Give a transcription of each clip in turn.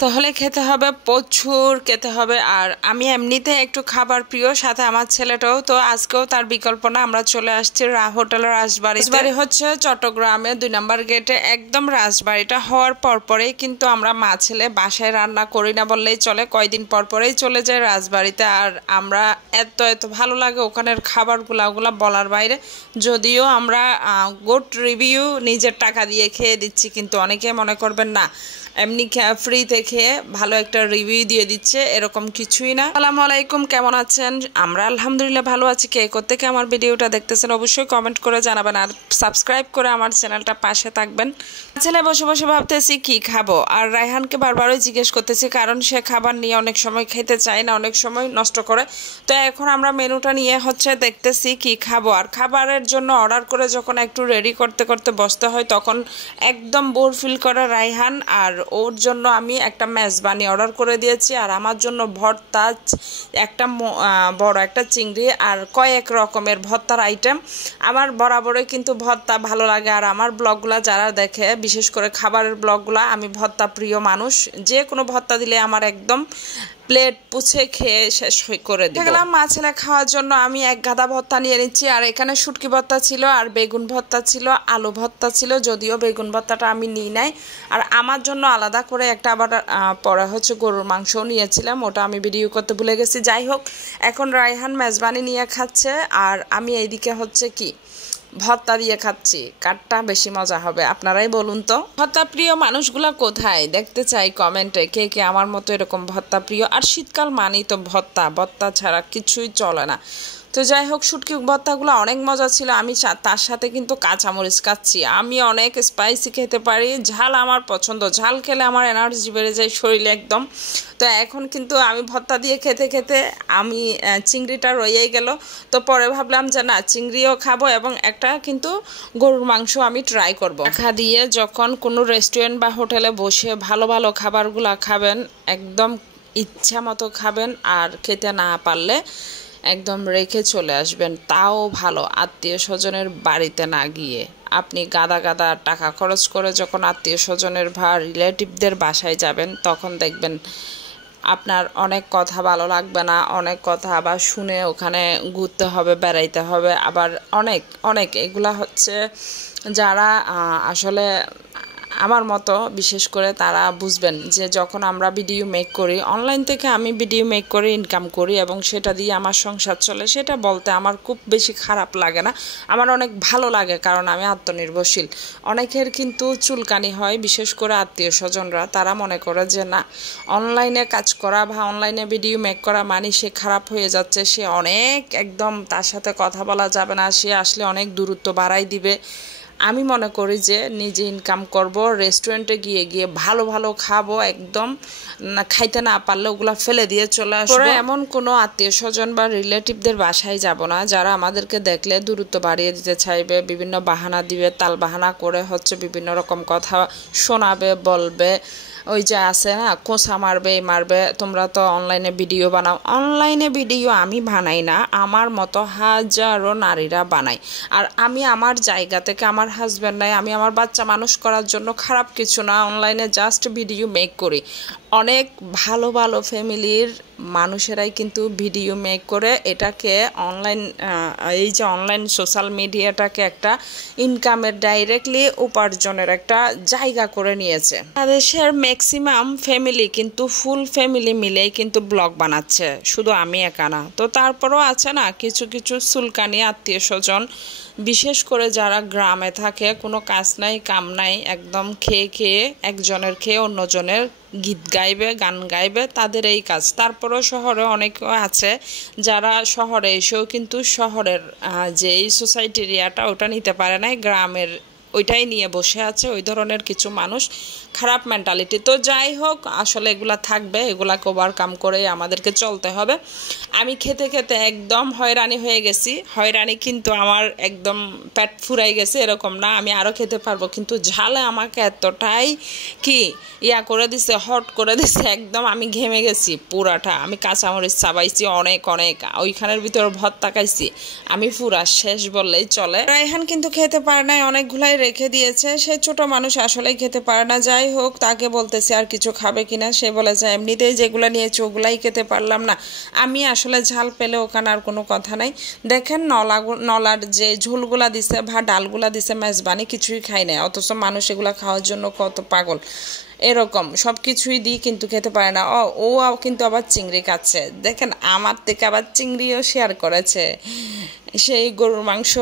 তাহলে খেতে হবে প্রচুর খেতে হবে। আর আমি এমনিতে একটু খাবার প্রিয়, সাথে আমার ছেলেটাও। তো আজকেও তার বিকল্প না, আমরা চলে আসছি হোটেলের রাজবাড়ি হচ্ছে চট্টগ্রামে 2 নম্বর গেটে। একদম রাজবাড়িটা হওয়ার পরপরেই কিন্তু আমরা মা ছেলে বাসায় রান্না করি না বললেই চলে, কয়দিন পরপরেই চলে যায় রাজবাড়িতে। আর আমরা এত ভালো লাগে ওখানের খাবারগুলা, ওগুলা বলার বাইরে। যদিও আমরা গুড রিভিউ নিজের টাকা দিয়ে খেয়ে দিচ্ছি, কিন্তু অনেকে মনে করবেন না এমনি ফ্রিতে খেয়ে ভালো একটা রিভিউ দিয়ে দিচ্ছে, এরকম কিছুই না। আসসালামু আলাইকুম, কেমন আছেন? আমরা আলহামদুলিল্লাহ ভালো আছি। কে কোত্থেকে আমার ভিডিওটা দেখতেছেন অবশ্যই কমেন্ট করে জানাবেন, আর সাবস্ক্রাইব করে আমার চ্যানেলটা পাশে থাকবেন। ছেলে বসে বসে ভাবতেছি কি খাবো, আর রায়হানকে বারবারই জিজ্ঞেস করতেছি, কারণ সে খাবার নিয়ে অনেক সময় খেতে চায় না, অনেক সময় নষ্ট করে। তো এখন আমরা মেনুটা নিয়ে হচ্ছে দেখতেছি কি খাবো। আর খাবারের জন্য অর্ডার করে যখন একটু রেডি করতে করতে বসতে হয়, তখন একদম বোর ফিল করে রায়হান। আর ওর জন্য আমি একটা মেজবানি অর্ডার করে দিয়েছি, আর আমার জন্য ভর্তা, একটা বড় একটা চিংড়ি, আর কয়েক রকমের ভর্তার আইটেম। আমার বরাবরই কিন্তু ভর্তা ভালো লাগে, আর আমার ব্লগগুলো যারা দেখে, বিশেষ করে খাবারের ব্লগগুলো, আমি ভর্তা প্রিয় মানুষ। যে কোনো ভর্তা দিলে আমার একদম প্লেট পুছে খেয়ে শেষ করে দিই। গেলাম মা ছেলে খাওয়ার জন্য আমি এক গাদা ভর্তা নিয়ে নিচ্ছি। আর এখানে শুটকি ভর্তা ছিল, আর বেগুন ভর্তা ছিল, আলু ভর্তা ছিল, যদিও বেগুন ভর্তাটা আমি নিই নাই। আর আমার জন্য আলাদা করে একটা আবার পরে হচ্ছে গরুর মাংসও নিয়েছিলাম, ওটা আমি ভিডিও করতে ভুলে গেছি। যাই হোক, এখন রায়হান মেজবানি নিয়ে খাচ্ছে, আর আমি এইদিকে হচ্ছে কি ভর্তা দিয়ে খাচ্ছি। কারটা বেশি মজা হবে আপনারাই বলুন তো। ভর্তা প্রিয় মানুষগুলা কোথায় দেখতে চাই কমেন্টে, কে কে আমার মতো এরকম ভর্তা প্রিয়। আর শীতকাল মানেই তো ভর্তা ছাড়া কিছুই চলে না। তো যাই হোক, শুটকি ভর্তাগুলো অনেক মজা ছিল। আমি তার সাথে কিন্তু কাঁচামরিচ খাচ্ছি। আমি অনেক স্পাইসি খেতে পারি, ঝাল আমার পছন্দ। ঝাল খেলে আমার এনার্জি বেড়ে যায় শরীরে একদম। তো এখন কিন্তু আমি ভর্তা দিয়ে খেতে খেতে আমি চিংড়িটা রয়েই গেল। তো পরে ভাবলাম যে না, চিংড়িও খাবো এবং একটা কিন্তু গরুর মাংস আমি ট্রাই করবো। টাকা দিয়ে যখন কোনো রেস্টুরেন্ট বা হোটেলে বসে ভালো ভালো খাবারগুলো খাবেন, একদম ইচ্ছা মতো খাবেন। আর খেতে না পারলে একদম রেখে চলে আসবেন, তাও ভালো। আত্মীয় স্বজনের বাড়িতে না গিয়ে আপনি গাদা গাদা টাকা খরচ করে যখন আত্মীয় স্বজনের বা রিলেটিভদের বাসায় যাবেন, তখন দেখবেন আপনার অনেক কথা ভালো লাগবে না। অনেক কথা আবার শুনে ওখানে ঘুরতে হবে, বেড়াইতে হবে, আবার অনেক এগুলা হচ্ছে যারা আসলে আমার মতো বিশেষ করে তারা বুঝবেন যে যখন আমরা ভিডিও মেক করি, অনলাইন থেকে আমি ভিডিও মেক করে ইনকাম করি এবং সেটা দিয়ে আমার সংসার চলে, সেটা বলতে আমার খুব বেশি খারাপ লাগে না, আমার অনেক ভালো লাগে, কারণ আমি আত্মনির্ভরশীল। অনেকের কিন্তু চুলকানি হয়, বিশেষ করে আত্মীয় স্বজনরা, তারা মনে করে যে না, অনলাইনে কাজ করা বা অনলাইনে ভিডিও মেক করা মানে সে খারাপ হয়ে যাচ্ছে, সে অনেক একদম তার সাথে কথা বলা যাবে না, সে আসলে অনেক দূরত্ব বাড়াই দিবে। আমি মনে করি যে নিজে ইনকাম করব, রেস্টুরেন্টে গিয়ে ভালো ভালো খাবো, একদম খাইতে না পারলে ওগুলো ফেলে দিয়ে চলে আসবো। এমন কোনো আত্মীয় স্বজন বা রিলেটিভদের বাসায় যাব না যারা আমাদেরকে দেখলে দূরত্ব বাড়িয়ে দিতে চাইবে, বিভিন্ন বাহানা দিবে, তাল বাহানা করে হচ্ছে বিভিন্ন রকম কথা শোনাবে, বলবে। ওই যে আছে না, কোঁচা মারবে, তোমরা তো অনলাইনে ভিডিও বানাও। অনলাইনে ভিডিও আমি বানাই না, আমার মতো হাজারো নারীরা বানায়। আর আমি আমার জায়গা থেকে, আমার হাজব্যান্ড নাই, আমি আমার বাচ্চা মানুষ করার জন্য খারাপ কিছু না অনলাইনে জাস্ট ভিডিও মেক করি। অনেক ভালো ভালো ফ্যামিলির মানুষেরাই কিন্তু ভিডিও মেক করে এটাকে অনলাইন, এই যে অনলাইন সোশ্যাল মিডিয়াটাকে একটা ইনকামের, ডাইরেক্টলি উপার্জনের একটা জায়গা করে নিয়েছে। দেশের ম্যাক্সিমাম ফ্যামিলি কিন্তু ফুল ফ্যামিলি মিলেই কিন্তু ব্লগ বানাচ্ছে, শুধু আমি একা না। তো তারপরও আছে না কিছু কিছু চুলকানি আত্মীয় স্বজন, বিশেষ করে যারা গ্রামে থাকে, কোনো কাজ নাই কাম নাই, একদম খেয়ে একজনের খেয়ে অন্যজনের গীত গাইবে, গান গাইবে, তাদের এই কাজ। তারপরেও শহরে অনেক আছে যারা শহরে এসেও কিন্তু শহরের যে এই সোসাইটি এরিয়াটা ওটা নিতে পারে না, গ্রামের ওইটাই নিয়ে বসে আছে। ওই ধরনের কিছু মানুষ, খারাপ মেন্টালিটি। তো যাই হোক, আসলে এগুলা থাকবে, এগুলাকে ওভারকাম করে আমাদেরকে চলতে হবে। আমি খেতে খেতে একদম হয়রানি হয়ে গেছি। হয়রানি কিন্তু আমার একদম পেট ফুরাই গেছে এরকম না, আমি আরও খেতে পারবো, কিন্তু ঝালে আমাকে এতটাই কি করে দিছে, হট করে দিছে, একদম আমি ঘেমে গেছি পুরাটা। আমি কাঁচামরিচ চাবাইছি অনেক, ওইখানের ভিতরে ভর্তা খাইছি, আমি পুরা শেষ বললেই চলে। রায়হান কিন্তু খেতে পারে নাই, অনেকগুলাই রেখে দিয়েছে। সে ছোট মানুষ, আসলেই খেতে পারে না। যাই যাই হোক তাকে বলতেছি আর কিছু খাবে কিনা, সে বলে যে এমনিতেই যেগুলো নিয়েছে ওগুলাই খেতে পারলাম না। আমি আসলে ঝাল পেলে ওখানে আর কোনো কথা নাই। দেখেন নলার যে ঝোলগুলা দিছে বা ডালগুলা দিছে মেজবানি কিছুই খাই নাই, অথচ মানুষ এগুলা খাওয়ার জন্য কত পাগল। এরকম সব কিছুই দিই কিন্তু খেতে পারে না। ও কিন্তু আবার চিংড়ি খাচ্ছে, দেখেন আমার থেকে আবার চিংড়িও শেয়ার করেছে। সেই গরুর মাংস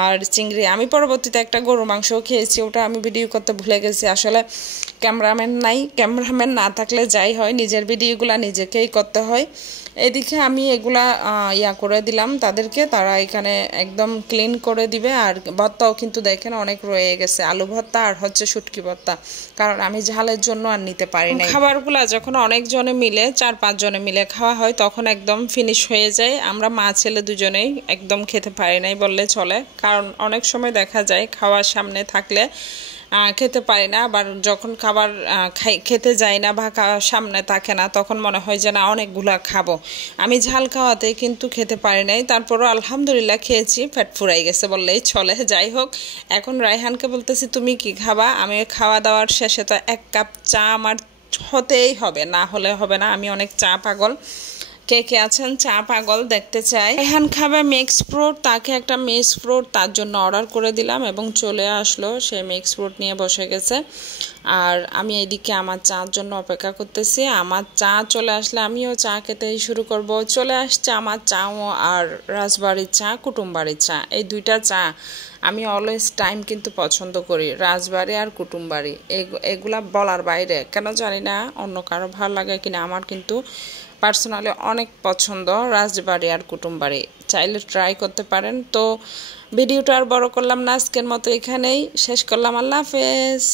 আর চিংড়ি, আমি পরবর্তীতে একটা গরুর মাংসও খেয়েছি, ওটা আমি ভিডিও করতে ভুলে গেছি। আসলে ক্যামেরাম্যান নাই, ক্যামেরাম্যান না থাকলে যাই হয় নিজের ভিডিওগুলো নিজেকেই করতে হয়। এদিকে আমি এগুলা করে দিলাম তাদেরকে, তারা এখানে একদম ক্লিন করে দিবে। আর ভর্তাও কিন্তু দেখেন অনেক রয়ে গেছে, আলু ভর্তা আর হচ্ছে শুটকি ভর্তা, কারণ আমি ঝালের জন্য আর নিতে পারি না। খাবারগুলা যখন অনেকজনে মিলে 4-5 জনে মিলে খাওয়া হয় তখন একদম ফিনিশ হয়ে যায়। আমরা মা ছেলে দুজনেই একদম খেতে পারি নাই বললে চলে, কারণ অনেক সময় দেখা যায় খাওয়ার সামনে থাকলে খেতে পারি না, আবার যখন খাবার খেতে যাই না বা সামনে থাকে না তখন মনে হয় যে না অনেকগুলা খাবো। আমি ঝাল খাওয়াতে কিন্তু খেতে পারি নাই, তারপরও আলহামদুলিল্লাহ খেয়েছি, পেট ফুরাই গেছে বললেই চলে। যাই হোক, এখন রায়হানকে বলতেছি তুমি কি খাবা। আমি খাওয়া দাওয়ার শেষে তো 1 কাপ চা আমার হতেই হবে, না হলে হবে না। আমি অনেক চা পাগল। কে কে আছেন চা পাগল দেখতে চাই। রায়হান খাবে মিক্স ফ্রুট, তাকে একটা মিক্স ফ্রুট তার জন্য অর্ডার করে দিলাম এবং চলে আসলো, সে মিক্স ফ্রুট নিয়ে বসে গেছে। আর আমি এইদিকে আমার চার জন্য অপেক্ষা করতেছি। আমার চা চলে আসলে আমিও চা খেতেই শুরু করব। চলে আসছে আমার চাও, আর রাজবাড়ির চা, কুটুমবাড়ির চা, এই দুইটা চা আমি অলওয়েজ টাইম কিন্তু পছন্দ করি, রাজবাড়ি আর কুটুমবাড়ি। এগুলা বলার বাইরে, কেন জানি না অন্য কারো ভালো লাগে কিনা, আমার কিন্তু পার্সোনালি অনেক পছন্দ রাজবাড়ি আর কুটুমবাড়ি। চাইলে ট্রাই করতে পারেন। তো ভিডিওটা আর বড় করলাম না, আজকের মতো এখানেই শেষ করলাম। আল্লাহ হাফেজ।